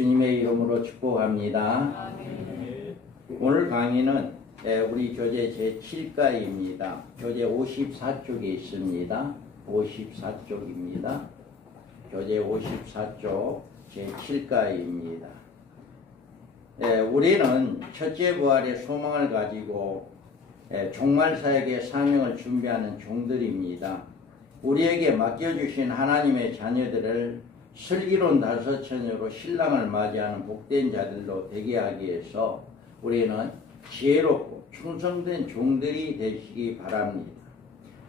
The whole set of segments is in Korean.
주님의 이름으로 축복합니다. 오늘 강의는 우리 교재 제7가입니다. 교재 54쪽에 있습니다. 54쪽입니다. 교재 54쪽 제7가입니다. 우리는 첫째 부활의 소망을 가지고 종말사역의 사명을 준비하는 종들입니다. 우리에게 맡겨주신 하나님의 자녀들을 슬기로운 다섯처녀로 신랑을 맞이하는 복된 자들로 되게 하기 위해서 우리는 지혜롭고 충성된 종들이 되시기 바랍니다.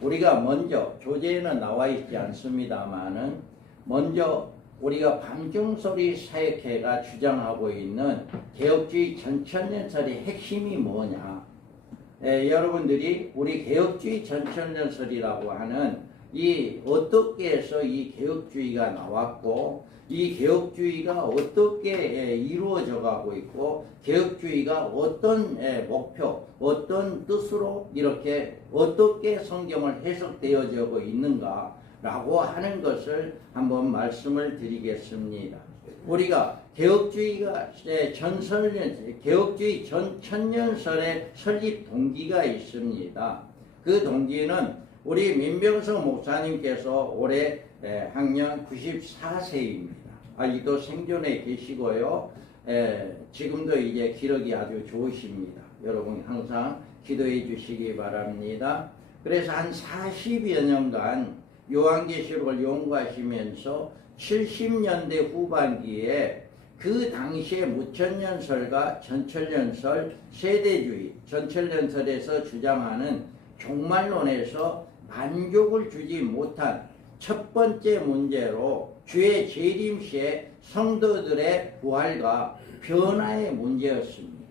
우리가 먼저 교재에는 나와 있지 않습니다만은 먼저 우리가 밤중소리 사역회가 주장하고 있는 개혁주의 전천년설의 핵심이 뭐냐? 여러분들이 우리 개혁주의 전천년설이라고 하는 어떻게 해서 이 개혁주의가 나왔고, 이 개혁주의가 어떻게 이루어져 가고 있고, 개혁주의가 어떤 목표, 어떤 뜻으로 이렇게 어떻게 성경을 해석되어지고 있는가 라고 하는 것을 한번 말씀을 드리겠습니다. 우리가 개혁주의가 개혁주의 전천년설의 설립 동기가 있습니다. 그 동기는 우리 민병성 목사님께서 올해 학년 94세입니다. 아직도 생존해 계시고요. 지금도 이제 기력이 아주 좋으십니다. 여러분 항상 기도해 주시기 바랍니다. 그래서 한 40여 년간 요한계시록을 연구하시면서 70년대 후반기에 그 당시의 무천년설과 전천년설, 세대주의, 전천년설에서 주장하는 종말론에서 만족을 주지 못한 첫 번째 문제로 주의 재림 시에 성도들의 부활과 변화의 문제였습니다.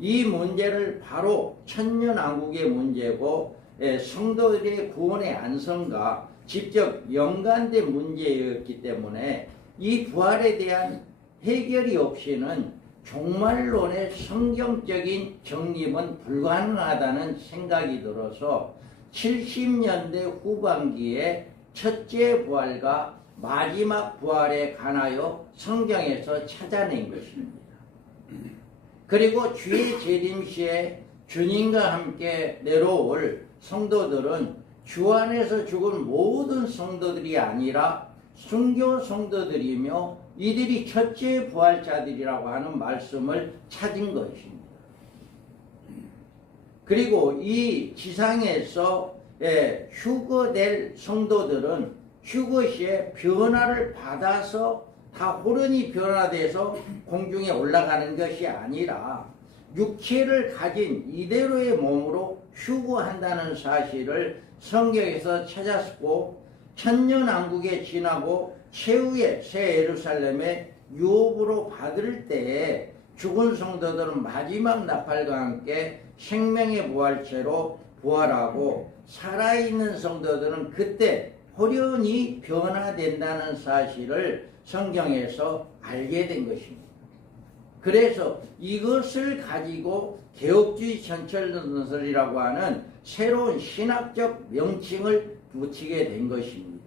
이 문제를 바로 천년왕국의 문제고 성도들의 구원의 안성과 직접 연관된 문제였기 때문에 이 부활에 대한 해결이 없이는 종말론의 성경적인 정립은 불가능하다는 생각이 들어서 70년대 후반기에 첫째 부활과 마지막 부활에 관하여 성경에서 찾아낸 것입니다. 그리고 주의 재림 시에 주님과 함께 내려올 성도들은 주 안에서 죽은 모든 성도들이 아니라 순교 성도들이며 이들이 첫째 부활자들이라고 하는 말씀을 찾은 것입니다. 그리고 이 지상에서 휴거될 성도들은 휴거 시에 변화를 받아서 다 호련히 변화돼서 공중에 올라가는 것이 아니라 육체를 가진 이대로의 몸으로 휴거한다는 사실을 성경에서 찾았고 천년왕국에 지나고 최후의 새 예루살렘의 유업으로 받을 때에 죽은 성도들은 마지막 나팔과 함께 생명의 부활체로 부활하고 살아있는 성도들은 그때 호련히 변화된다는 사실을 성경에서 알게 된 것입니다. 그래서 이것을 가지고 개혁주의 전천년설이라고 하는 새로운 신학적 명칭을 붙이게 된 것입니다.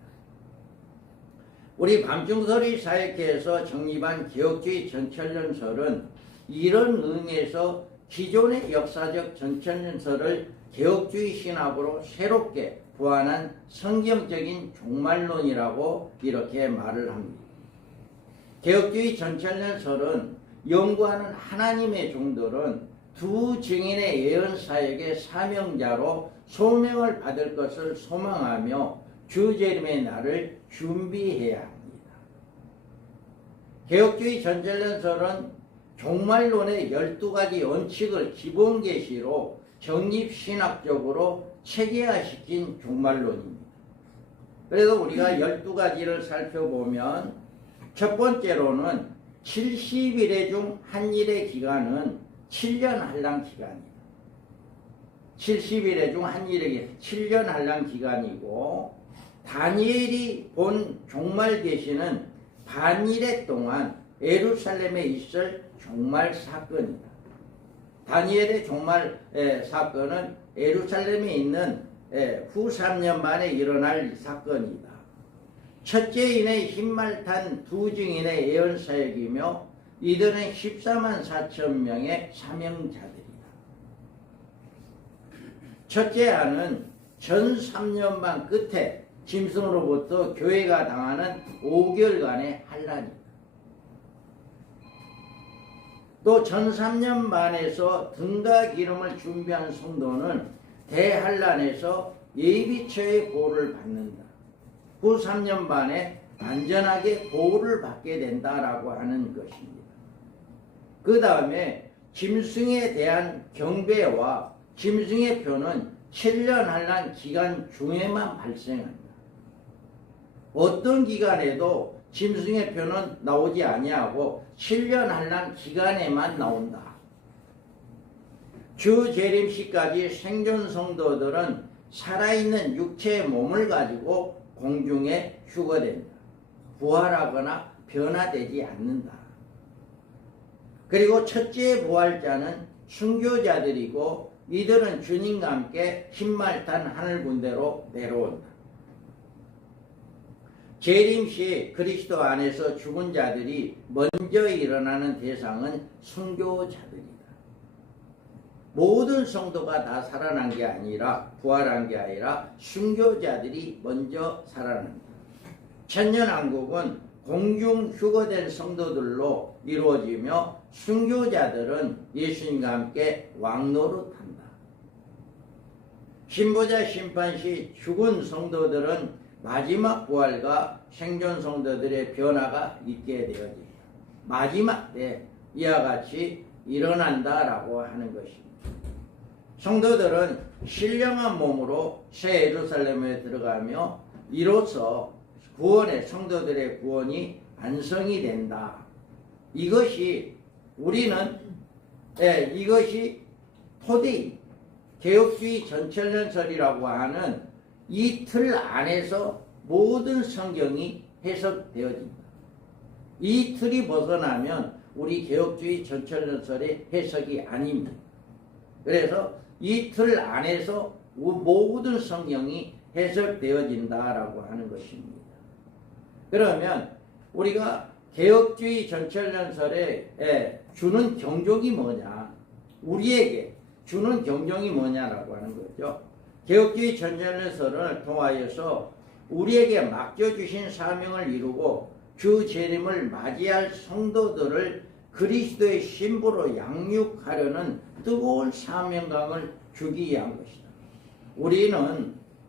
우리 밤중소리 사역회에서 정립한 개혁주의 전천년설은 이런 의미에서 기존의 역사적 전천년설을 개혁주의 신학으로 새롭게 보완한 성경적인 종말론이라고 이렇게 말을 합니다. 개혁주의 전천년설은 연구하는 하나님의 종들은 두 증인의 예언 사역의 사명자로 소명을 받을 것을 소망하며 주 재림의 날을 준비해야 합니다. 개혁주의 전천년설은 종말론의 12가지 원칙을 기본 계시로 정립신학적으로 체계화시킨 종말론입니다. 그래서 우리가 12가지를 살펴보면 첫 번째로는 70일의 중 한 일의 기간은 7년 한랑 기간입니다. 70일의 중 한 일의 7년 한랑 기간이고 다니엘이 본 종말 계시는 반일의 동안 예루살렘에 있을 종말 사건이다. 다니엘의 종말 사건은 예루살렘에 있는 후 3년 만에 일어날 사건이다. 첫째인의 흰말 탄 두 증인의 예언 사역이며 이들은 14만 4천 명의 사명자들이다. 첫째 안은 전 3년반 끝에 짐승으로부터 교회가 당하는 5개월간의 환란이다. 또 전 3년 반에서 등과 기름을 준비한 성도는 대환란에서 예비처의 보호를 받는다. 후 3년 반에 안전하게 보호를 받게 된다라고 하는 것입니다. 그 다음에 짐승에 대한 경배와 짐승의 표는 7년 환란 기간 중에만 발생한다. 어떤 기간에도 짐승의 표는 나오지 아니하고 7년 환란 기간에만 나온다. 주 재림시까지 생존 성도들은 살아있는 육체의 몸을 가지고 공중에 휴거된다. 부활하거나 변화되지 않는다. 그리고 첫째 부활자는 순교자들이고 이들은 주님과 함께 흰말 탄 하늘 군대로 내려온다. 재림시 그리스도 안에서 죽은 자들이 먼저 일어나는 대상은 순교자들이다. 모든 성도가 다 살아난 게 아니라 부활한 게 아니라 순교자들이 먼저 살아난다. 천년왕국은 공중 휴거된 성도들로 이루어지며 순교자들은 예수님과 함께 왕노릇한다. 신보자 심판시 죽은 성도들은 마지막 부활과 생존 성도들의 변화가 있게 되어진다. 마지막 때 이와 같이 일어난다라고 하는 것입니다. 성도들은 신령한 몸으로 새 예루살렘에 들어가며 이로써 구원의 성도들의 구원이 완성이 된다. 이것이 우리는 이것이 토대이 개혁주의 전철연설이라고 하는 이 틀 안에서 모든 성경이 해석되어진다. 이 틀이 벗어나면 우리 개혁주의 전철연설의 해석이 아닙니다. 그래서 이 틀 안에서 모든 성경이 해석되어진다라고 하는 것입니다. 그러면 우리가 개혁주의 전철연설에 주는 경종이 뭐냐, 우리에게 주는 경종이 뭐냐라고 하는 거죠. 개혁주의 전철연설을 통하여서 우리에게 맡겨주신 사명을 이루고 주 재림을 맞이할 성도들을 그리스도의 신부로 양육하려는 뜨거운 사명감을 주기 위한 것이다.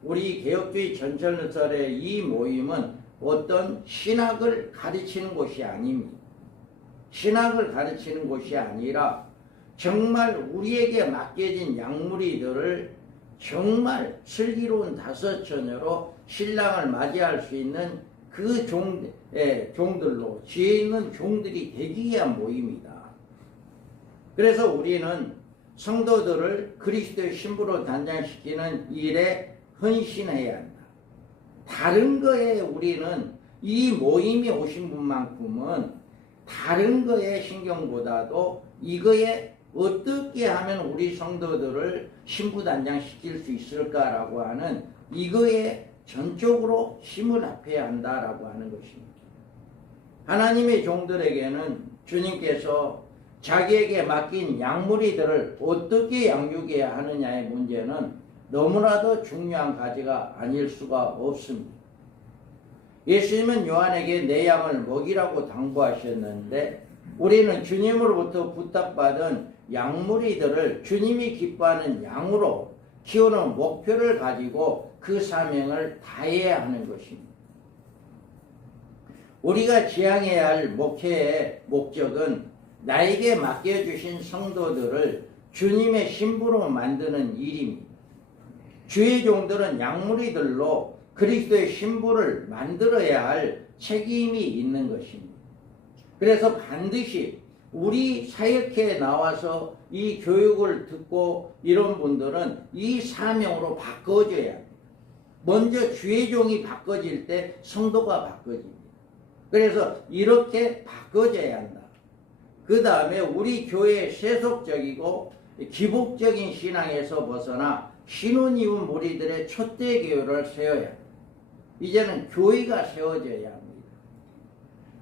우리 개혁주의 전철연설의 이 모임은 어떤 신학을 가르치는 곳이 아닙니다. 신학을 가르치는 곳이 아니라 정말 우리에게 맡겨진 양무리들을 정말 슬기로운 다섯 처녀로 신랑을 맞이할 수 있는 그 종들로 지혜 있는 종들이 되기 위한 모임이다. 그래서 우리는 성도들을 그리스도의 신부로 단장시키는 일에 헌신해야 한다. 다른 거에 우리는 이 모임이 오신 분만큼은 다른 거에 신경보다도 이거에 어떻게 하면 우리 성도들을 신부 단장시킬 수 있을까라고 하는 이거에 전적으로 힘을 합해야 한다라고 하는 것입니다. 하나님의 종들에게는 주님께서 자기에게 맡긴 양무리들을 어떻게 양육해야 하느냐의 문제는 너무나도 중요한 가지가 아닐 수가 없습니다. 예수님은 요한에게 내 양을 먹이라고 당부하셨는데 우리는 주님으로부터 부탁받은 양무리들을 주님이 기뻐하는 양으로 키우는 목표를 가지고 그 사명을 다해야 하는 것입니다. 우리가 지향해야 할 목회의 목적은 나에게 맡겨주신 성도들을 주님의 신부로 만드는 일입니다. 주의 종들은 양무리들로 그리스도의 신부를 만들어야 할 책임이 있는 것입니다. 그래서 반드시 우리 사역회에 나와서 이 교육을 듣고 이런 분들은 이 사명으로 바꿔줘야 합니다. 먼저 주의 종이 바꿔질 때 성도가 바꿔집니다. 그래서 이렇게 바꿔줘야 한다. 그 다음에 우리 교회의 세속적이고 기복적인 신앙에서 벗어나 신혼 이후 무리들의 촛대 교회를 세워야 합니다. 이제는 교회가 세워져야 합니다.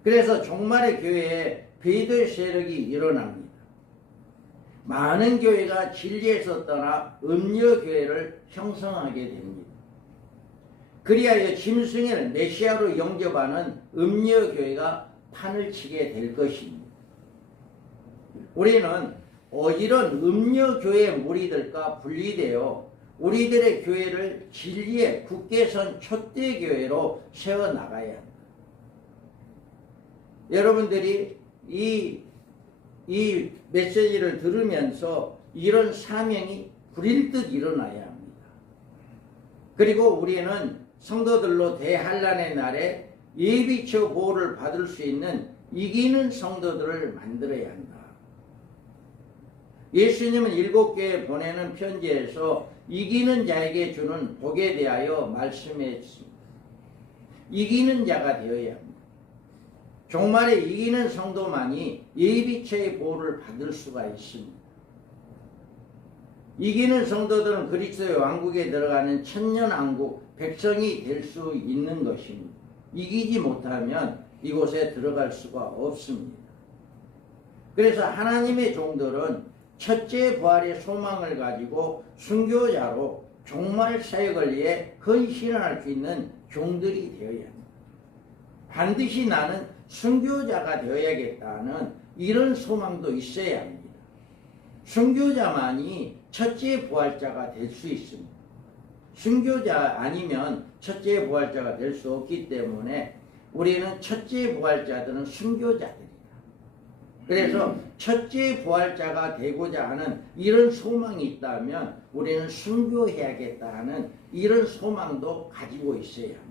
그래서 종말의 교회에 배도의 세력이 일어납니다. 많은 교회가 진리에서 떠나 음료 교회를 형성하게 됩니다. 그리하여 짐승을 메시아로 영접하는 음료 교회가 판을 치게 될 것입니다. 우리는 이런 음료 교회 무리들과 분리되어 우리들의 교회를 진리의 굳게 선 촛대 교회로 세워 나가야 합니다. 여러분들이 이 메시지를 들으면서 이런 사명이 불일듯 일어나야 합니다. 그리고 우리는 성도들로 대환란의 날에 예비처 보호를 받을 수 있는 이기는 성도들을 만들어야 한다. 예수님은 7교회에 보내는 편지에서 이기는 자에게 주는 복에 대하여 말씀했습니다. 이기는 자가 되어야 합니다. 종말에 이기는 성도만이 예비처의 보호를 받을 수가 있습니다. 이기는 성도들은 그리스도의 왕국에 들어가는 천년왕국 백성이 될 수 있는 것입니다. 이기지 못하면 이곳에 들어갈 수가 없습니다. 그래서 하나님의 종들은 첫째 부활의 소망을 가지고 순교자로 종말 사역을 위해 헌신할 수 있는 종들이 되어야 합니다. 반드시 나는 순교자가 되어야겠다는 이런 소망도 있어야 합니다. 순교자만이 첫째 부활자가 될 수 있습니다. 순교자 아니면 첫째 부활자가 될 수 없기 때문에 우리는 첫째 부활자들은 순교자들이다. 그래서 첫째 부활자가 되고자 하는 이런 소망이 있다면 우리는 순교해야겠다 하는 이런 소망도 가지고 있어야 합니다.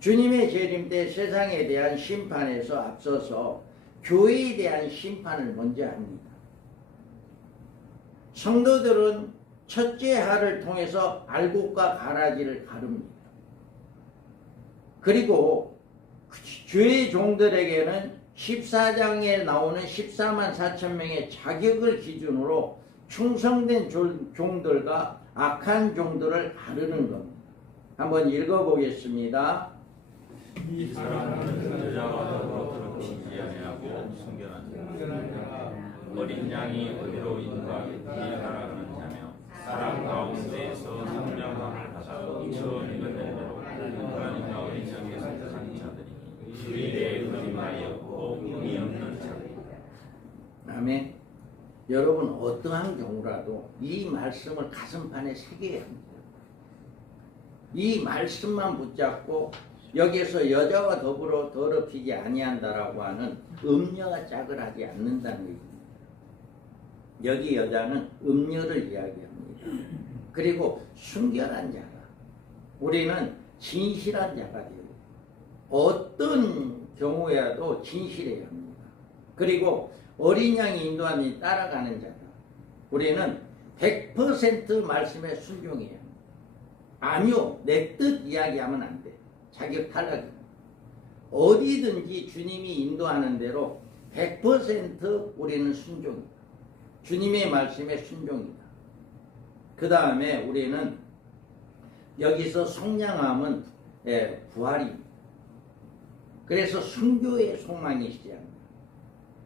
주님의 재림 때 세상에 대한 심판에서 앞서서 교회에 대한 심판을 먼저 합니다. 성도들은 첫째 하를 통해서 알곡과 가라지를 가릅니다. 그리고 주의 종들에게는 14장에 나오는 14만 4천 명의 자격을 기준으로 충성된 종들과 악한 종들을 가르는 겁니다. 한번 읽어보겠습니다. 이 사람은 여자와 더불어 지지 아니하고 순결한 어린 양이 어디로 인도하는 자며 사람 가운데에서 성령함을 받아 처음 읽은 대로 하나님과 어린 양에서 산 자들이 주의대에 거짓말이 없고 흠이 없는 자들이다. 아멘. 여러분 어떠한 경우라도 이 말씀을 가슴판에 새겨야 합니다. 이 말씀만 붙잡고 여기에서 여자와 더불어 더럽히지 아니한다라고 하는 음녀가 짝을 하지 않는다는 얘기입니다. 여기 여자는 음녀를 이야기합니다. 그리고 순결한 자가, 우리는 진실한 자가 되고 어떤 경우에도 진실해야 합니다. 그리고 어린 양이 인도하니 따라가는 자다. 우리는 100% 말씀에 순종해야 합니다. 아니요, 내 뜻 이야기하면 안 돼. 자격 탈락입니다. 어디든지 주님이 인도하는 대로 100% 우리는 순종입니다. 주님의 말씀에 순종입니다. 그 다음에 우리는 여기서 성량함은 부활입니다. 그래서 순교의 소망이 있어야 합니다.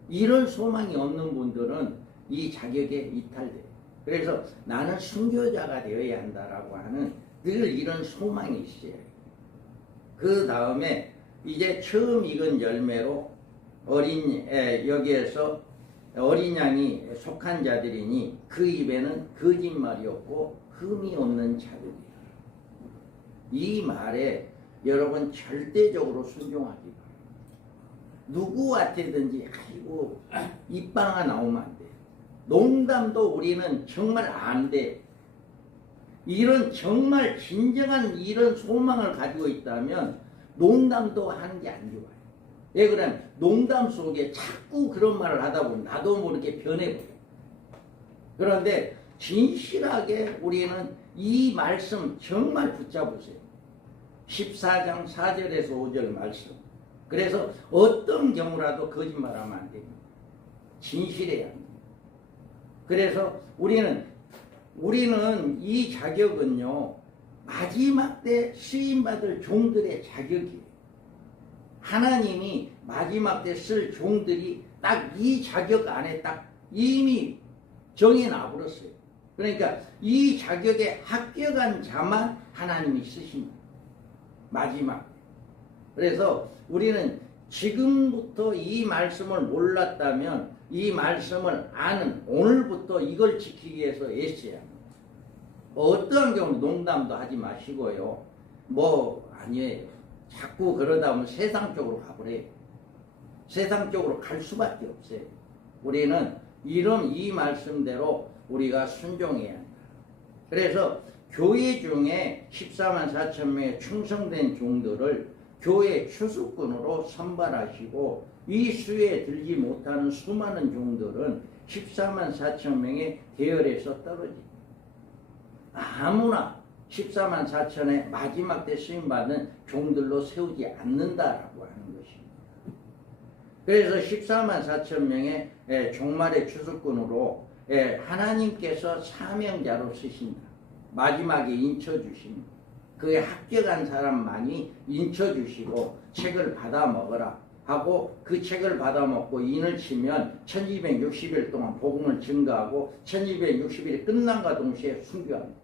이런 소망이 없는 분들은 이 자격에 이탈돼요. 그래서 나는 순교자가 되어야 한다라고 하는 늘 이런 소망이 있어요. 그 다음에 이제 처음 익은 열매로 여기에서 어린 양이 속한 자들이니 그 입에는 거짓말이 없고 흠이 없는 자들이라. 이 말에 여러분 절대적으로 순종하기 바랍니다. 누구한테든지 아이고 입방아 나오면 안 돼. 농담도 우리는 정말 안 돼. 이런 정말 진정한 이런 소망을 가지고 있다면 농담도 하는 게 안 좋아요. 왜 그러냐면 농담 속에 자꾸 그런 말을 하다 보면 나도 모르게 변해버려요. 그런데 진실하게 우리는 이 말씀 정말 붙잡으세요. 14장 4절에서 5절 말씀. 그래서 어떤 경우라도 거짓말하면 안 됩니다. 진실해야 합니다. 그래서 우리는 이 자격은요, 마지막 때 쓰임받을 종들의 자격이에요. 하나님이 마지막 때 쓸 종들이 딱 이 자격 안에 딱 이미 정해놔버렸어요. 그러니까 이 자격에 합격한 자만 하나님이 쓰십니다. 마지막. 그래서 우리는 지금부터 이 말씀을 몰랐다면 이 말씀을 아는 오늘부터 이걸 지키기 위해서 애써야 합니다. 어떠한 경우 농담도 하지 마시고요. 아니에요. 자꾸 그러다 보면 세상 쪽으로 가버려요. 세상 쪽으로 갈 수밖에 없어요. 우리는 이 말씀대로 우리가 순종해야 한다. 그래서 교회 중에 14만 4천 명의 충성된 종들을 교회 추수꾼으로 선발하시고 이 수에 들지 못하는 수많은 종들은 14만 4천 명의 계열에서 떨어집니다. 아무나 14만 4천의 마지막 때 쓰임받은 종들로 세우지 않는다라고 하는 것입니다. 그래서 14만 4천 명의 종말의 추수꾼으로 하나님께서 사명자로 쓰신다. 마지막에 인쳐주십니다. 그에 합격한 사람만이 인쳐주시고 책을 받아 먹어라 하고 그 책을 받아 먹고 인을 치면 1260일 동안 복음을 증거하고 1260일이 끝난과 동시에 순교합니다.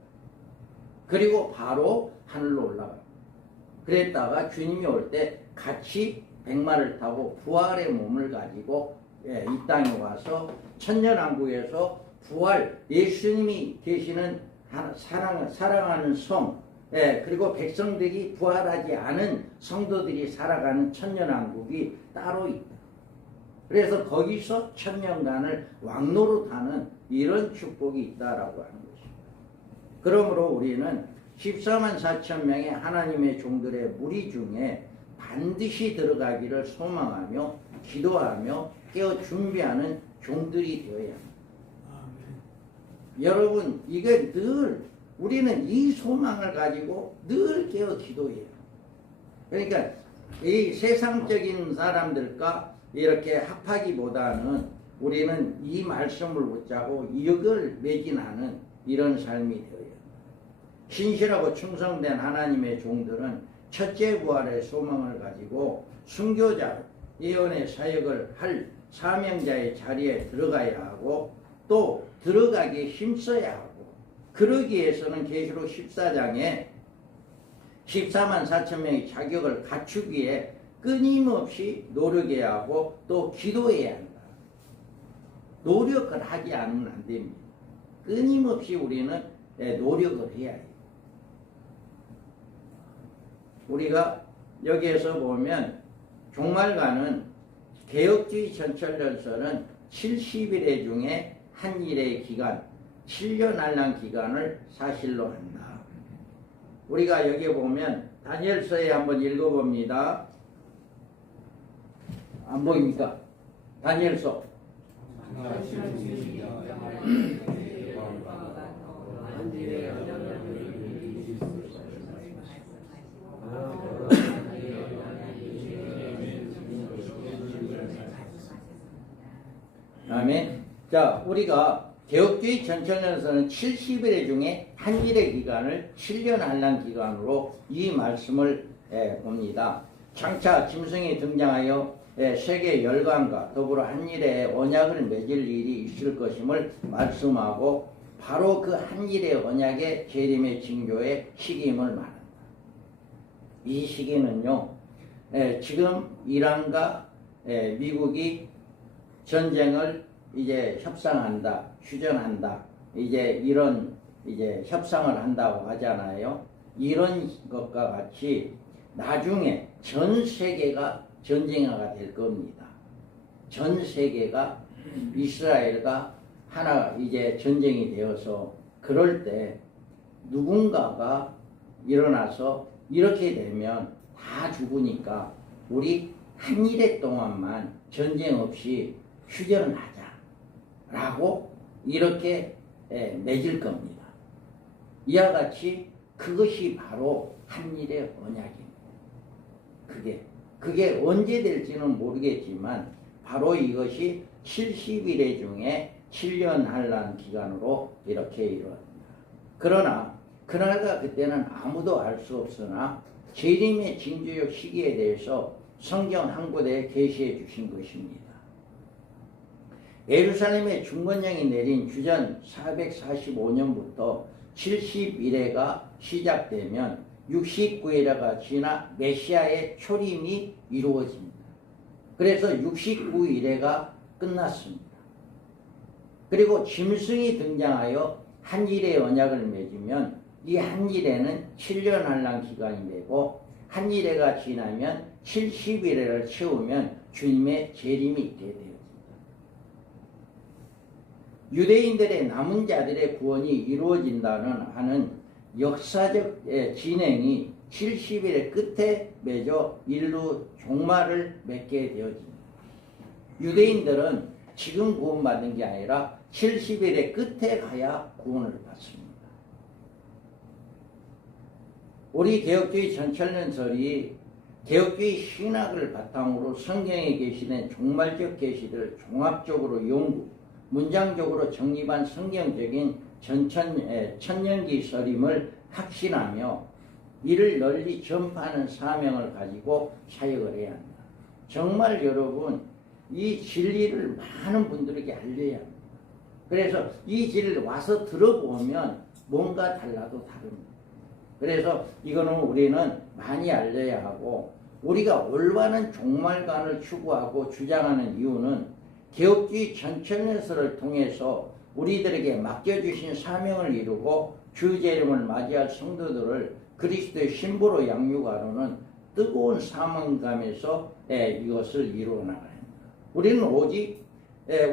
그리고 바로 하늘로 올라가요. 그랬다가 주님이 올 때 같이 백마를 타고 부활의 몸을 가지고 이 땅에 와서 천년왕국에서 부활 예수님이 계시는 사랑하는 성 그리고 백성들이 부활하지 않은 성도들이 살아가는 천년왕국이 따로 있다. 그래서 거기서 천년간을 왕노릇하는 이런 축복이 있다라고 하는 것입니다. 그러므로 우리는 14만 4천 명의 하나님의 종들의 무리 중에 반드시 들어가기를 소망하며 기도하며 깨어 준비하는 종들이 되어야 합니다. 여러분 이게 늘 우리는 이 소망을 가지고 늘 깨어 기도해요. 그러니까 이 세상적인 사람들과 이렇게 합하기보다는 우리는 이 말씀을 붙잡고 이걸 매진하는 이런 삶이 되어요. 신실하고 충성된 하나님의 종들은 첫째 부활의 소망을 가지고 순교자 예언의 사역을 할 사명자의 자리에 들어가야 하고 또 들어가기에 힘써야 하고 그러기 위해서는 계시록 14장에 14만 4천 명의 자격을 갖추기에 끊임없이 노력해야 하고 또 기도해야 한다. 노력을 하지 않으면 안 됩니다. 끊임없이 우리는 노력을 해야 해요. 우리가 여기에서 보면 종말과는 개혁주의 전철연설은 70일의 중에 한 일의 기간, 7년 한란 기간을 사실로 한다. 우리가 여기에 보면 다니엘서에 한번 읽어봅니다. 안 보입니까? 다니엘서. 아멘. 자, 우리가 개혁주의 전철연서는 70일의 중에 한 일의 기간을 7년 한란 기간으로 이 말씀을 봅니다. 장차 짐승이 등장하여 세계 열강과 더불어 한 일의 언약을 맺을 일이 있을 것임을 말씀하고 바로 그 한 일의 언약의 재림의 징조의 시기임을 말한다. 이 시기는요, 지금 이란과 미국이 전쟁을 이제 협상한다, 휴전한다, 이런 협상을 한다고 하잖아요. 이런 것과 같이 나중에 전 세계가 전쟁화가 될 겁니다. 전 세계가 이스라엘과 하나 이제 전쟁이 되어서 그럴 때 누군가가 일어나서 이렇게 되면 다 죽으니까 우리 한 일해 동안만 전쟁 없이 휴전을 하자라고 이렇게 맺을 겁니다. 이와 같이 그것이 바로 한일의 언약입니다. 그게 언제 될지는 모르겠지만 바로 이것이 70일의 중에 7년 한란 기간으로 이렇게 이루어집니다. 그러나 그날과 그때는 아무도 알 수 없으나 재림의 징조적 시기에 대해서 성경 한 곳에 계시해 주신 것입니다. 예루살렘에 중건령이 내린 주전 445년부터 70일에가 시작되면 69일에가 지나 메시아의 초림이 이루어집니다. 그래서 69일에가 끝났습니다. 그리고 짐승이 등장하여 한 일의 언약을 맺으면 이 한 일에는 7년 한랑 기간이 되고 한 일에가 지나면 70일에를 채우면 주님의 재림이 있게 되었습니다. 유대인들의 남은 자들의 구원이 이루어진다는 하는 역사적 진행이 70일의 끝에 맺어 일루 종말을 맺게 되어집니다. 유대인들은 지금 구원받는 게 아니라 70일의 끝에 가야 구원을 받습니다. 우리 개혁주의 전철련설이 개혁주의 신학을 바탕으로 성경에 계시는 종말적 계시를 종합적으로 연구, 문장적으로 정립한 성경적인 천년기설임을 확신하며 이를 널리 전파하는 사명을 가지고 사역을 해야 합니다. 정말 여러분, 이 진리를 많은 분들에게 알려야 합니다. 그래서 이 진리를 와서 들어보면 뭔가 달라도 다릅니다. 그래서 이거는 우리는 많이 알려야 하고, 우리가 올바른 종말관을 추구하고 주장하는 이유는 개혁주의 전천연설을 통해서 우리들에게 맡겨주신 사명을 이루고 주 재림을 맞이할 성도들을 그리스도의 신부로 양육하려는 뜨거운 사명감에서 이것을 이루어 나가야 합니다. 우리는 오직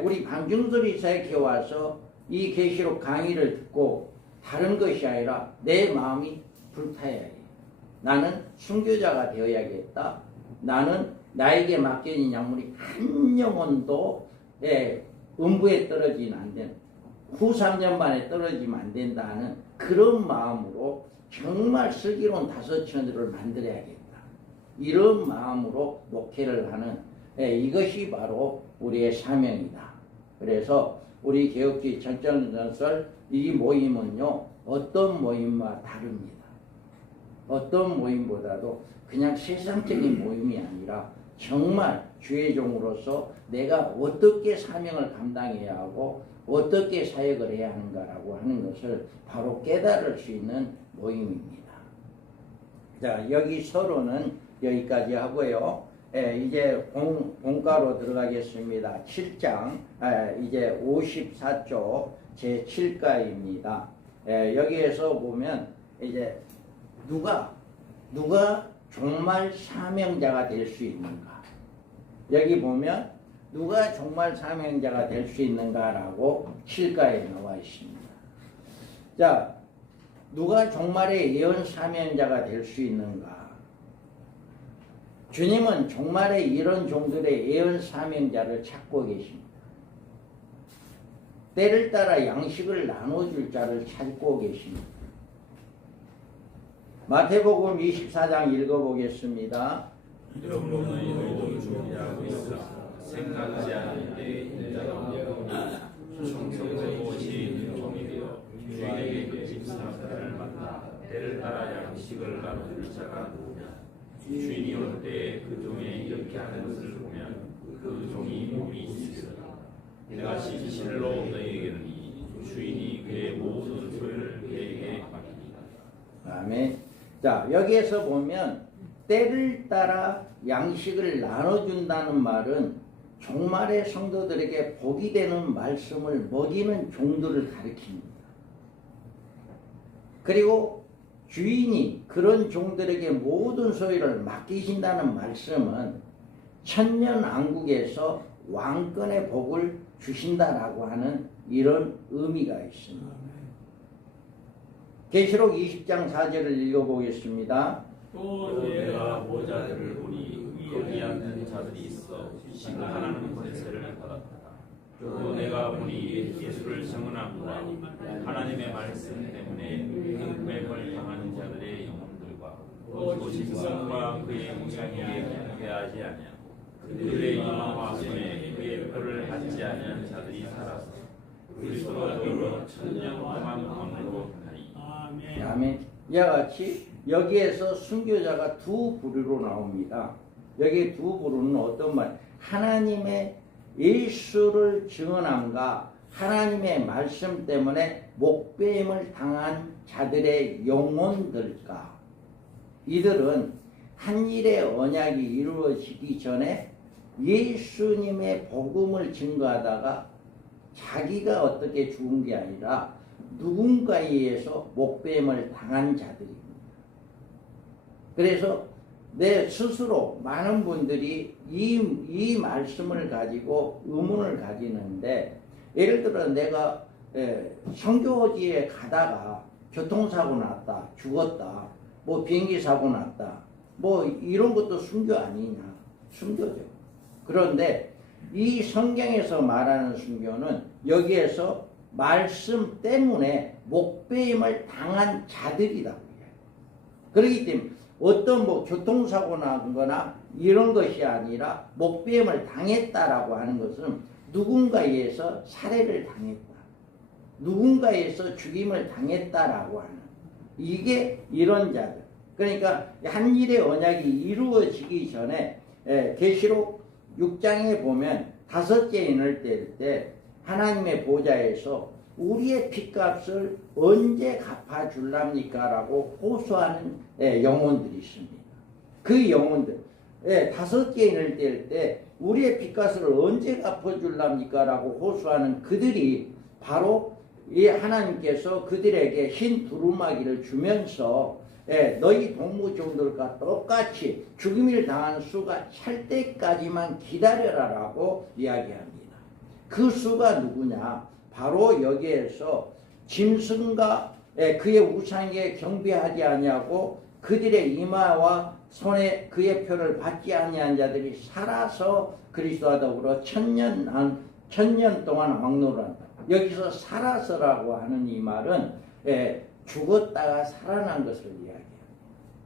우리 방중설이사에 와서 이 계시록 강의를 듣고 다른 것이 아니라 내 마음이 불타야 해요. 나는 순교자가 되어야겠다. 나는 나에게 맡겨진 약물이 한 영혼도 음부에 떨어지면 안 된다. 후 3년 만에 떨어지면 안 된다는 그런 마음으로 정말 슬기로운 다섯천들을 만들어야겠다. 이런 마음으로 목회를 하는 이것이 바로 우리의 사명이다. 그래서 우리 개혁주의 전천전설 이 모임은요, 어떤 모임과 다릅니다. 어떤 모임보다도 그냥 세상적인 모임이 아니라 정말 주의 종으로서 내가 어떻게 사명을 감당해야 하고 어떻게 사역을 해야 하는가라고 하는 것을 바로 깨달을 수 있는 모임입니다. 자, 여기 서론은 여기까지 하고요. 이제 본가로 들어가겠습니다. 7장, 이제 54쪽 제7가입니다. 여기에서 보면 이제 누가 종말 사명자가 될 수 있는가? 여기 보면 누가 종말 사명자가 될 수 있는가라고 7가에 나와 있습니다. 자, 누가 종말의 예언 사명자가 될 수 있는가? 주님은 종말의 이런 종들의 예언 사명자를 찾고 계십니다. 때를 따라 양식을 나눠줄 자를 찾고 계십니다. 마태복음 24장 읽어보겠습니다. 이러므로 너희도 준비하고 있어 생각지 않은 때에 인자가 충성되고 오신 종이 되어 주인에게 그 집사람들을 만나 때를 따라 양식을 나눠줄 자가 누구냐. 주인이 올 때에 그 종에 이렇게 하는 것을 보면 그 종이 몸이 있으리라. 내가 진실로 너희에게 이르노니 주인이 그의 모든 소유를 그에게 맡기리라. 아멘. 자, 여기에서 보면 때를 따라 양식을 나눠준다는 말은 종말의 성도들에게 복이 되는 말씀을 먹이는 종들을 가리킵니다. 그리고 주인이 그런 종들에게 모든 소유를 맡기신다는 말씀은 천년왕국에서 왕권의 복을 주신다라고 하는 이런 의미가 있습니다. 계시록 20장 4절을 읽어보겠습니다. 또 내가 보좌들을 보니 거기 앉은 자들이 있어 심판하는 권세를 받았다. 또 내가 보니 예수를 증언함과 하나님의 말씀 때문에 흑매를 당하는 자들의 영혼들과 또 짐승과 그의 무장에게 패하지 아니하고 그들의 이마와 손에 그의 표를 받지 아니한 자들이 살아서 그리스도와 더불어 천년 동안 왕으로 하나니 아멘. 이와 같이 여기에서 순교자가 두 부류로 나옵니다. 여기 두 부류는 어떤 말? 하나님의 예수를 증언함과 하나님의 말씀 때문에 목배임을 당한 자들의 영혼들까? 이들은 한 일의 언약이 이루어지기 전에 예수님의 복음을 증거하다가 자기가 어떻게 죽은 게 아니라 누군가에 의해서 목배임을 당한 자들입니다. 그래서 내 스스로 많은 분들이 이 말씀을 가지고 의문을 가지는데, 예를 들어 내가 선교지에 가다가 교통사고 났다, 죽었다, 뭐 비행기 사고 났다, 뭐 이런 것도 순교 아니냐? 순교죠. 그런데 이 성경에서 말하는 순교는 여기에서 말씀 때문에 목배임을 당한 자들이라고 해요. 그렇기 때문에 어떤 뭐 교통사고 난 거나 이런 것이 아니라 목배임을 당했다라고 하는 것은 누군가에 의해서 살해를 당했다, 누군가에서 죽임을 당했다라고 하는, 이게 이런 자들. 그러니까 한 일의 언약이 이루어지기 전에 계시록 6장에 보면 다섯째 인을 뗄 때 하나님의 보좌에서 우리의 핏값을 언제 갚아줄랍니까? 라고 호소하는 영혼들이 있습니다. 그 영혼들, 다섯째 인을 뗄 때 우리의 핏값을 언제 갚아줄랍니까? 라고 호소하는 그들이 바로 이 하나님께서 그들에게 흰 두루마기를 주면서 너희 동무종들과 똑같이 죽임을 당한 수가 찰 때까지만 기다려라라고 이야기합니다. 그 수가 누구냐? 바로 여기에서 짐승과 그의 우상에게 경배하지 아니하고 그들의 이마와 손에 그의 표를 받지 아니한 자들이 살아서 그리스도와 더불어 천년 동안 왕노란다. 여기서 살아서라고 하는 이 말은 죽었다가 살아난 것을 이야기합니다.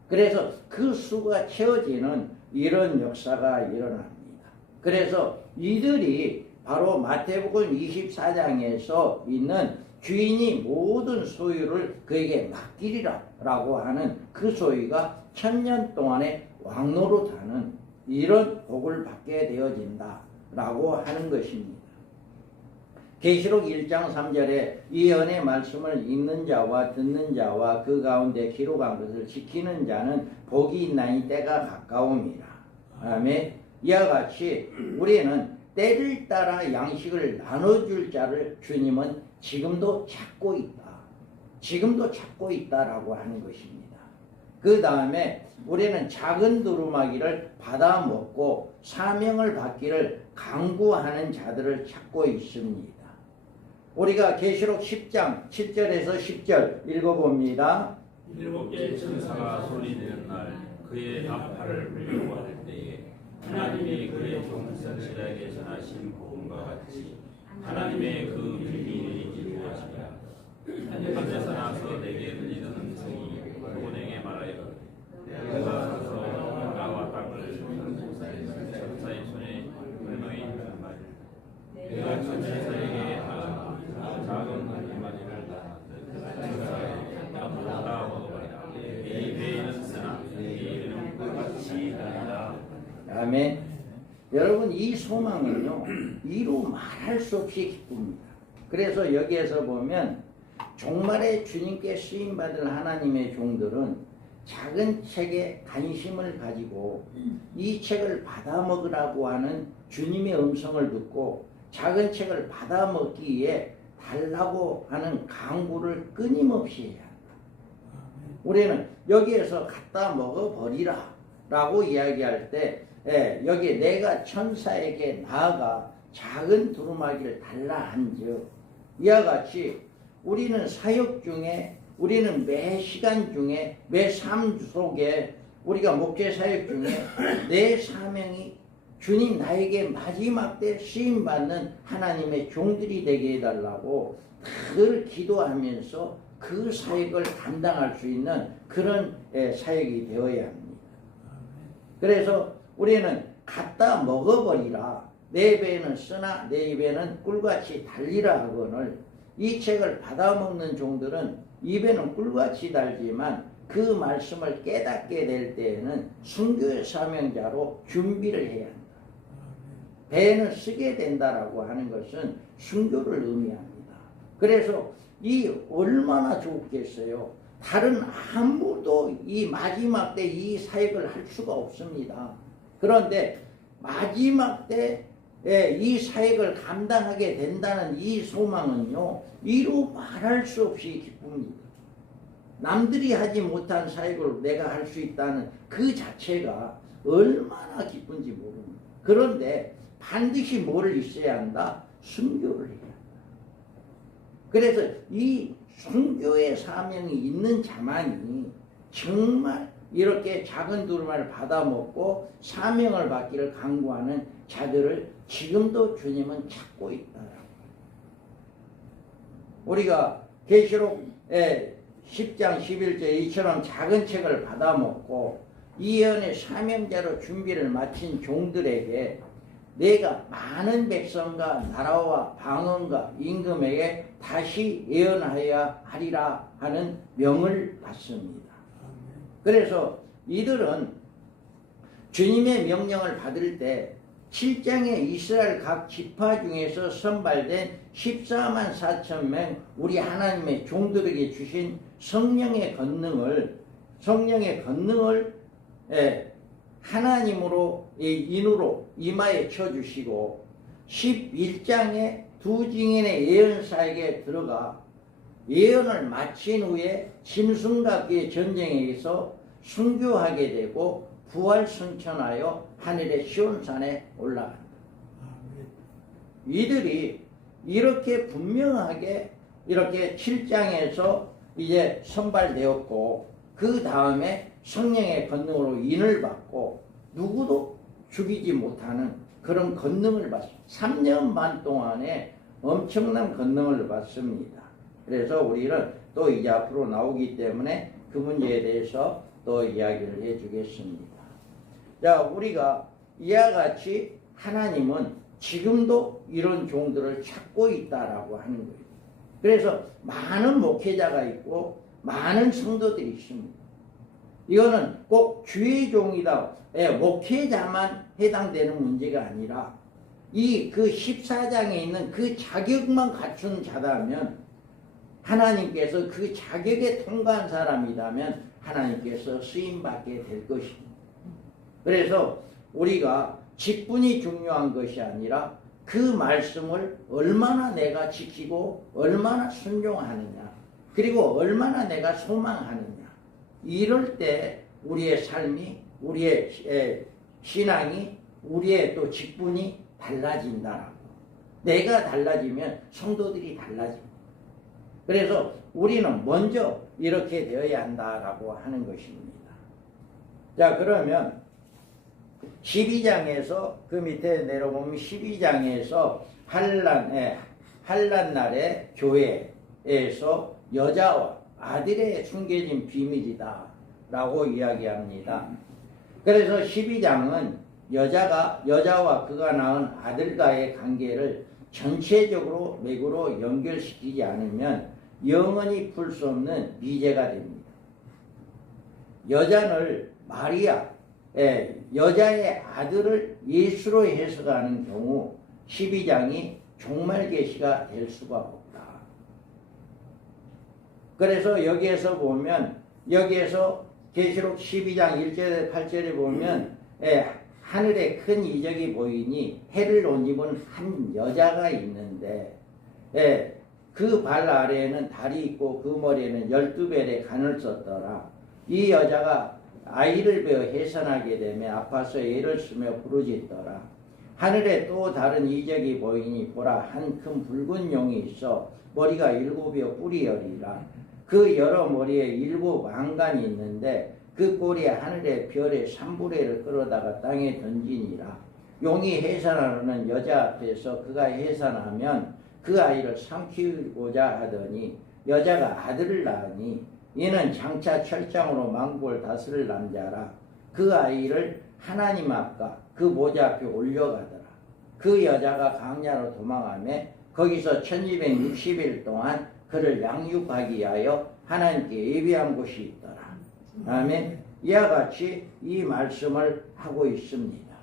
그래서 그 수가 채워지는 이런 역사가 일어납니다. 그래서 이들이 바로 마태복음 24장에서 있는 주인이 모든 소유를 그에게 맡기리라 라고 하는 그 소유가 천년 동안의 왕노릇하는 이런 복을 받게 되어진다 라고 하는 것입니다. 계시록 1장 3절에 이 은혜의 말씀을 읽는 자와 듣는 자와 그 가운데 기록한 것을 지키는 자는 복이 있나니 때가 가까움이라. 아멘. 이와 같이 우리는 때를 따라 양식을 나눠줄 자를 주님은 지금도 찾고 있다. 지금도 찾고 있다라고 하는 것입니다. 그 다음에 우리는 작은 두루마기를 받아 먹고 사명을 받기를 강구하는 자들을 찾고 있습니다. 우리가 계시록 10장 7절에서 10절 읽어봅니다. 일곱 개 천사가 소리내는 날 그의 나팔을 불려고 할 때에 하나님이 그의 종 선지자에게 전하신 복음과 같이 하나님의 그 비밀이 이루어지리라. 하늘에서 나서 내게 들리는 음성이 그분에게 말하여 내가 서서 나와 땅을 천사의 손에 물명해 주는 말 내가 천사에게 작은 두루마기를 천사에게 다 먹어버리라. 이 배에는 쓰나 이 이는 끝이 아니다. 아멘. 여러분, 이 소망은요 이루 말할 수 없이 기쁩니다. 그래서 여기에서 보면 종말에 주님께 쓰임받을 하나님의 종들은 작은 책에 관심을 가지고 이 책을 받아먹으라고 하는 주님의 음성을 듣고 작은 책을 받아먹기에 달라고 하는 강구를 끊임없이 해야 한다. 우리는 여기에서 갖다 먹어버리라 라고 이야기할 때 여기 내가 천사에게 나아가 작은 두루마기를 달라 한즉, 이와 같이 우리는 사역 중에, 우리는 매 시간 중에, 매 삶 속에, 우리가 목회 사역 중에 내 사명이 주님 나에게 마지막 때 쓰임받는 하나님의 종들이 되게 해달라고 늘 기도하면서 그 사역을 감당할 수 있는 그런 사역이 되어야 합니다. 그래서 우리는 갖다 먹어버리라. 내 배에는 쓰나 내 입에는 꿀같이 달리라 하거늘, 이 책을 받아먹는 종들은 입에는 꿀같이 달지만 그 말씀을 깨닫게 될 때에는 순교의 사명자로 준비를 해야 한다. 배는 쓰게 된다라고 하는 것은 순교를 의미합니다. 그래서 이 얼마나 좋겠어요. 다른 아무도 이 마지막 때 이 사역을 할 수가 없습니다. 그런데 마지막 때 이 사역을 감당하게 된다는 이 소망은요, 이루 말할 수 없이 기쁩니다. 남들이 하지 못한 사역을 내가 할 수 있다는 그 자체가 얼마나 기쁜지 모릅니다. 그런데 반드시 뭐를 있어야 한다? 순교를 해야 한다. 그래서 이 순교의 사명이 있는 자만이 정말 이렇게 작은 두루마리를 받아먹고 사명을 받기를 간구하는 자들을 지금도 주님은 찾고 있다. 우리가 계시록 10장 11절 이처럼 작은 책을 받아먹고 이 예언의 사명자로 준비를 마친 종들에게 내가 많은 백성과 나라와 방언과 임금에게 다시 예언하여야 하리라 하는 명을 받습니다. 그래서 이들은 주님의 명령을 받을 때 7장의 이스라엘 각 지파 중에서 선발된 14만 4천 명 우리 하나님의 종들에게 주신 성령의 권능을 하나님으로 인으로 이마에 쳐주시고 11장에 두 증인의 예언사에게 들어가 예언을 마친 후에 짐승과 그의 전쟁에서 순교하게 되고 부활승천하여 하늘의 시온산에 올라간다. 이들이 이렇게 분명하게 이렇게 7장에서 이제 선발되었고 그 다음에 성령의 권능으로 인을 받고 누구도 죽이지 못하는 그런 권능을 받습니다. 3년 반 동안에 엄청난 권능을 받습니다. 그래서 우리는 또 이제 앞으로 나오기 때문에 그 문제에 대해서 또 이야기를 해주겠습니다. 자, 우리가 이와 같이 하나님은 지금도 이런 종들을 찾고 있다라고 하는 거예요. 그래서 많은 목회자가 있고 많은 성도들이 있습니다. 이거는 꼭 주의 종이다, 목회자만 해당되는 문제가 아니라 이 그 14장에 있는 그 자격만 갖춘 자라면 하나님께서 그 자격에 통과한 사람이라면 하나님께서 쓰임받게 될 것입니다. 그래서 우리가 직분이 중요한 것이 아니라 그 말씀을 얼마나 내가 지키고 얼마나 순종하느냐 그리고 얼마나 내가 소망하느냐 이럴 때 우리의 삶이 우리의 신앙이 우리의 또 직분이 달라진다라고. 내가 달라지면 성도들이 달라집니다. 그래서 우리는 먼저 이렇게 되어야 한다라고 하는 것입니다. 자, 그러면 12장에서 그 밑에 내려보면 12장에서 환난 날의 교회에서 여자와 아들의 숨겨진 비밀이다 라고 이야기합니다. 그래서 12장은 여자와 그가 낳은 아들과의 관계를 전체적으로 맥으로 연결시키지 않으면 영원히 풀 수 없는 미제가 됩니다. 여자를 마리아, 여자의 아들을 예수로 해석하는 경우 12장이 종말계시가 될 수가 없다. 그래서 여기에서 보면 여기에서 계시록 12장 1절에 8절에 보면 하늘에 큰 이적이 보이니 해를 옷 입은 한 여자가 있는데 그 발 아래에는 달이 있고 그 머리에는 12벨의 간을 썼더라. 이 여자가 아이를 베어 해산하게 되며 아파서 애를 쓰며 부르짖더라. 하늘에 또 다른 이적이 보이니 보라 한 큰 붉은 용이 있어 머리가 7이요 뿔이 10이라. 그 여러 머리에 7 왕관이 있는데 그 꼴이 하늘의 별의 3분의 1을 끌어다가 땅에 던지니라. 용이 해산하는 여자 앞에서 그가 해산하면 그 아이를 삼키고자 하더니 여자가 아들을 낳으니 이는 장차 철장으로 만국을 다스릴 남자라. 그 아이를 하나님 앞과 그 모자 앞에 올려가더라. 그 여자가 강야로 도망하며 거기서 1260일 동안 그를 양육하기 위하여 하나님께 예비한 곳이 있더라. 아멘. 이와 같이 이 말씀을 하고 있습니다.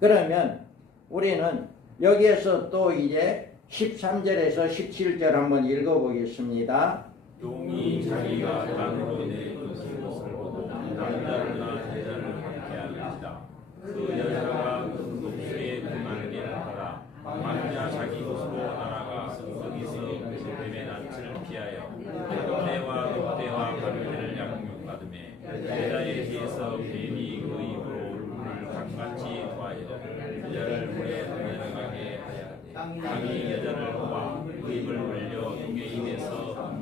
그러면 우리는 여기에서 또 이제 13절에서 17절 한번 읽어보겠습니다. 용이 자기가 땅으로 내놓은 것을 보고 남자나 제자를 함께하는지라. 그 여자가 그 독수리의 그만을 따라 만자 자기 곳으로 날아가 거기서 그 뱀의 낯을 피하여 늑대와 늑대와 가르를 양육받음에 제자에 비해서 뱀이 그 입으로 물을 강같이 토하여 여자를 물에 던져나가게 하여 강이 여자를 모아 그 입을 물려 용의 입에서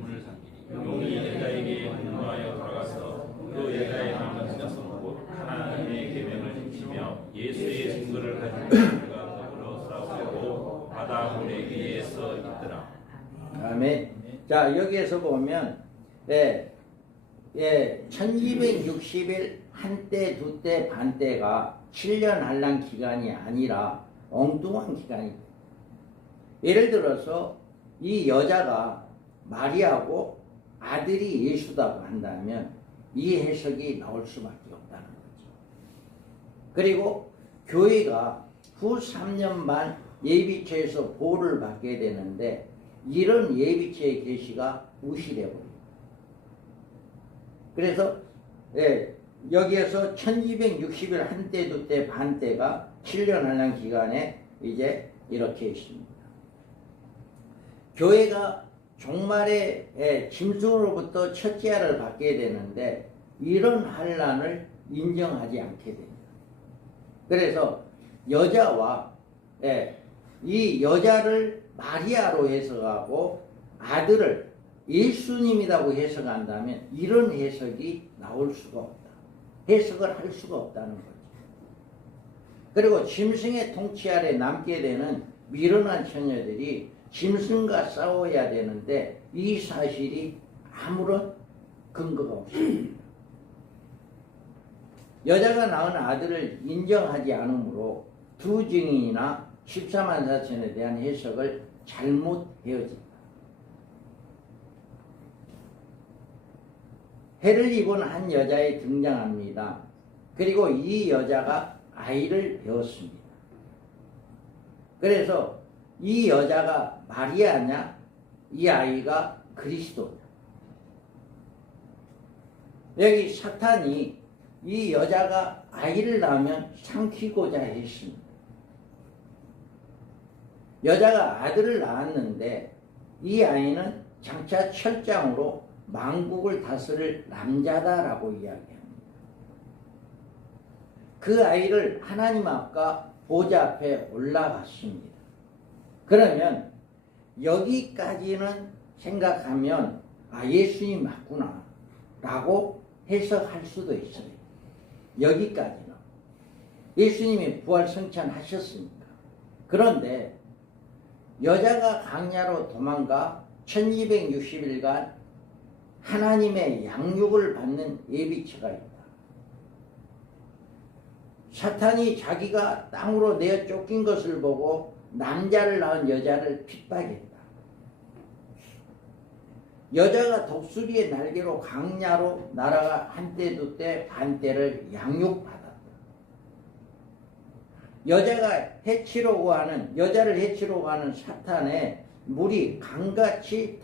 물을 삼키니 용이 여자에게 분노하여 돌아가서 그 여자의 남은 자손 곧 하나님의 계명을 지키며 예수의 증거를 가지고 그가 더불어 싸우고 바다 모래 위에 서 있더라. 아멘. 자, 여기에서 보면 1260일 한때 두때 반때가 7년 한란 기간이 아니라 엉뚱한 기간이 돼요. 예를 들어서 이 여자가 마리아고 아들이 예수다고 한다면 이 해석이 나올 수밖에 없다는 거죠. 그리고 교회가 후 3년 반 예비체에서 보호를 받게 되는데 이런 예비체의 계시가 무시돼 버립니다. 그래서 여기에서 1260일 한때 두때 반때가 7년 한란 기간에 이제 이렇게 있습니다. 교회가 종말에 짐승으로부터 첫째 알을 받게 되는데 이런 한란을 인정하지 않게 됩니다. 그래서 여자와 이 여자를 마리아로 해석하고 아들을 예수님이라고 해석한다면 이런 해석이 나올 수가 없다. 해석을 할 수가 없다는 거죠. 그리고 짐승의 통치 아래 남게 되는 미련한 처녀들이 짐승과 싸워야 되는데 이 사실이 아무런 근거가 없습니다. 여자가 낳은 아들을 인정하지 않으므로 두 증인이나 14만 4천에 대한 해석을 잘못해어진다. 해를 입은 한 여자에 등장합니다. 그리고 이 여자가 아이를 배웠습니다. 그래서 이 여자가 마리아냐? 이 아이가 그리스도냐? 여기 사탄이 이 여자가 아이를 낳으면 삼키고자 했습니다. 여자가 아들을 낳았는데 이 아이는 장차 철장으로 만국을 다스릴 남자다라고 이야기합니다. 그 아이를 하나님 앞과 보좌 앞에 올라갔습니다. 그러면 여기까지는 생각하면 예수님 맞구나 라고 해석할 수도 있어요. 여기까지는 예수님이 부활 성찬하셨으니까. 그런데 여자가 광야로 도망가 1260일간 하나님의 양육을 받는 예비체가 있다. 사탄이 자기가 땅으로 내어 쫓긴 것을 보고 남자를 낳은 여자를 핍박했다. 여자가 독수리의 날개로 광야로 날아가 한때 두때 반때를 양육받았다. 여자를 해치려고 하는 사탄의 물이 강같이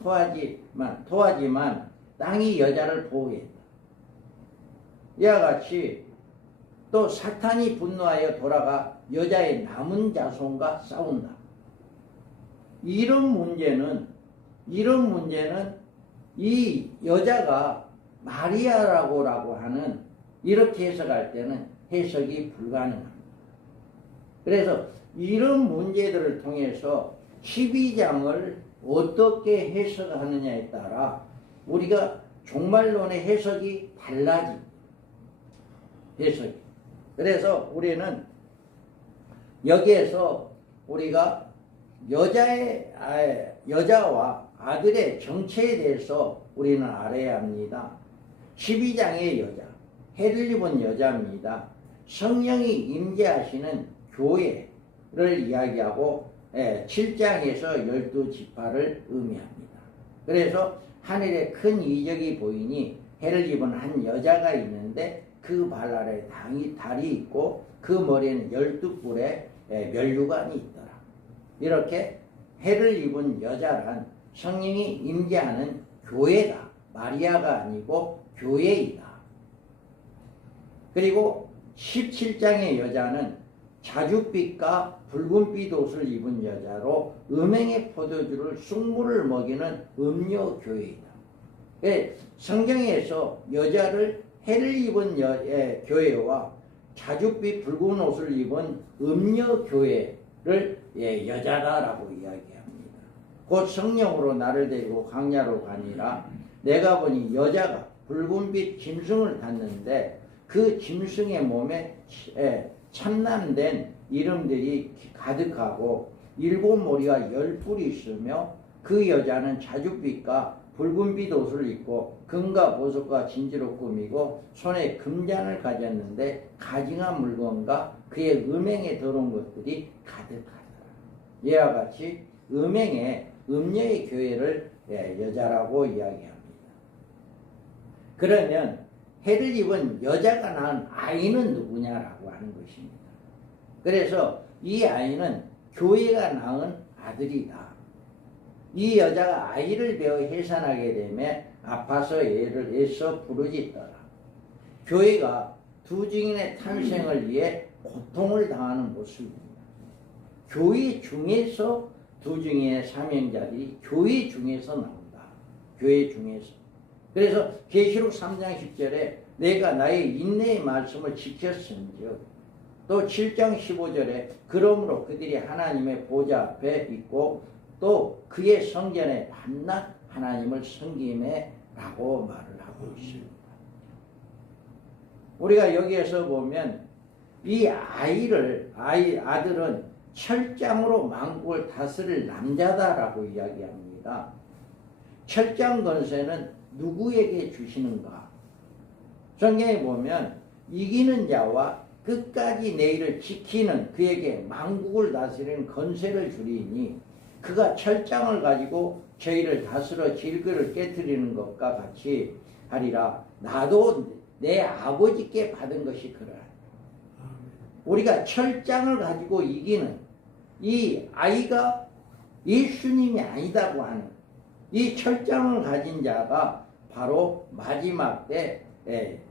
토하지만 땅이 여자를 보호했다. 이와 같이 또 사탄이 분노하여 돌아가 여자의 남은 자손과 싸운다. 이런 문제는 이 여자가 마리아라고 하는 이렇게 해석할 때는 해석이 불가능합니다. 그래서 이런 문제들을 통해서 12장을 어떻게 해석하느냐에 따라 우리가 종말론의 해석이 달라집니다. 해석이. 그래서 우리는 여기에서 우리가 여자와 아들의 정체에 대해서 우리는 알아야 합니다. 12장의 여자, 해를 입은 여자입니다. 성령이 임재하시는 교회를 이야기하고 7장에서 12지파를 의미합니다. 그래서 하늘에 큰 이적이 보이니 해를 입은 한 여자가 있는데 그 발 아래 달이 있고 그 머리에는 12뿔의 면류관이 있더라. 이렇게 해를 입은 여자란 성령이 임재하는 교회다. 마리아가 아니고 교회이다. 그리고 17장의 여자는 자줏빛과 붉은빛 옷을 입은 여자로 음행의 포도주를 쑥물을 먹이는 음료 교회이다. 성경에서 여자를 해를 입은 교회와 자줏빛 붉은 옷을 입은 음료 교회를 여자다라고 이야기합니다. 곧 성령으로 나를 데리고 광야로 가니라. 내가 보니 여자가 붉은빛 짐승을 탔는데 그 짐승의 몸에 참남된 이름들이 가득하고 7머리와 10뿔이 있으며 그 여자는 자줏빛과 붉은빛 옷을 입고 금과 보석과 진주로 꾸미고 손에 금잔을 가졌는데 가증한 물건과 그의 음행에 더러운 것들이 가득하더라. 이와 같이 음녀의 교회를 여자라고 이야기합니다. 그러면 해를 입은 여자가 낳은 아이는 누구냐라고 하는 것입니다. 그래서 이 아이는 교회가 낳은 아들이다. 이 여자가 아이를 베어 해산하게 되면 아파서 얘를 애써 부르짖더라. 교회가 두 증인의 탄생을 위해 고통을 당하는 모습입니다. 교회 중에서 두 증인의 사명자들이 교회 중에서 나온다. 교회 중에서. 그래서 계시록 3장 10절에 내가 나의 인내의 말씀을 지켰은즉, 또 7장 15절에 그러므로 그들이 하나님의 보좌 앞에 있고 또 그의 성전에 밤낮 하나님을 섬기매 라고 말을 하고 있습니다. 우리가 여기에서 보면 이 아들은 철장으로 만국을 다스릴 남자다라고 이야기합니다. 철장 권세는 누구에게 주시는가? 성경에 보면 이기는 자와 끝까지 내 일을 지키는 그에게 만국을 다스리는 권세를 주리니 그가 철장을 가지고 저희를 다스려 질그를 깨뜨리는 것과 같이 하리라. 나도 내 아버지께 받은 것이 그러하니. 우리가 철장을 가지고 이기는 이 아이가 예수님이 아니다고 하는 이 철장을 가진 자가 바로 마지막 때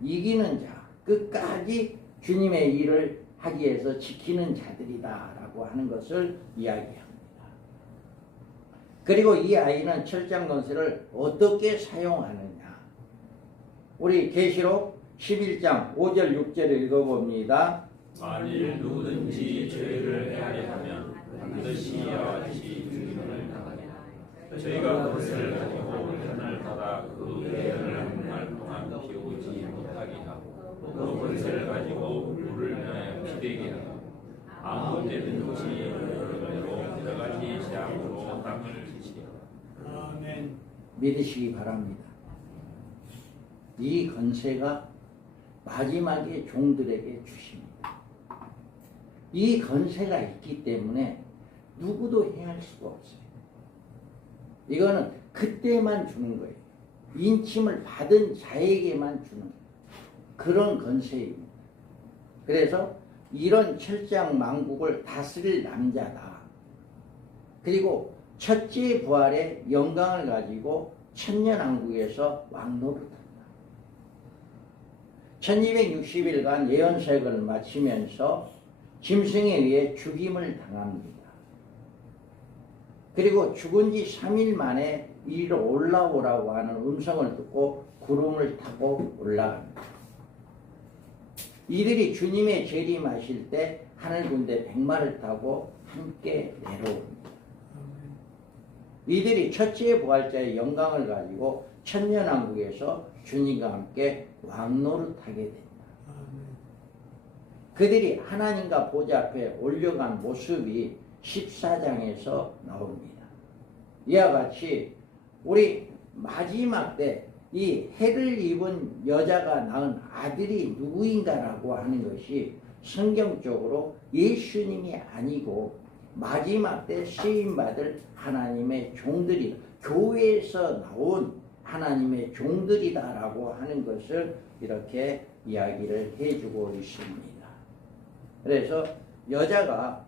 이기는 자, 끝까지 주님의 일을 하기 위해서 지키는 자들이다라고 하는 것을 이야기합니다. 그리고 이 아이는 철장 권세를 어떻게 사용하느냐? 우리 계시록 11장 5절 6절을 읽어봅니다. 만일 누구든지 죄를 행하려 하면 반드시 이와 같이 죽임을 당하리라. 저희가 그것을 가지고 편을 받아 그 해를 한 달 동안 피우지 못하게 하고 그 권세를 가지고 물을 면에 피되게 하고 아무 때든지 그러므로 들어가지 재앙으로 땅을 지치리라. 아멘. 믿으시기 바랍니다. 이 권세가 마지막에 종들에게 주십니다. 이 권세가 있기 때문에 누구도 행할 수가 없어요. 이거는 그때만 주는 거예요. 인침을 받은 자에게만 주는 그런 권세입니다. 그래서 이런 철장 만국을 다스릴 남자다. 그리고 첫째 부활의 영광을 가지고 천년왕국에서 왕노릇한다. 1260일간 예언색을 마치면서 짐승에 의해 죽임을 당합니다. 그리고 죽은 지 3일 만에 이리로 올라오라고 하는 음성을 듣고 구름을 타고 올라갑니다. 이들이 주님의 재림하실 때 하늘 군대 100마를 타고 함께 내려옵니다. 이들이 첫째 부활자의 영광을 가지고 천년왕국에서 주님과 함께 왕노릇하게 됩니다. 그들이 하나님과 보좌 앞에 올려간 모습이 14장에서 나옵니다. 이와 같이 우리 마지막 때 이 해를 입은 여자가 낳은 아들이 누구인가라고 하는 것이 성경적으로 예수님이 아니고 마지막 때 쓰임받을 하나님의 종들이 교회에서 나온 하나님의 종들이다라고 하는 것을 이렇게 이야기를 해주고 있습니다. 그래서 여자가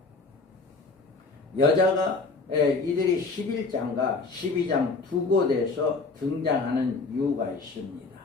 이들이 11장과 12장 두 곳에서 등장하는 이유가 있습니다.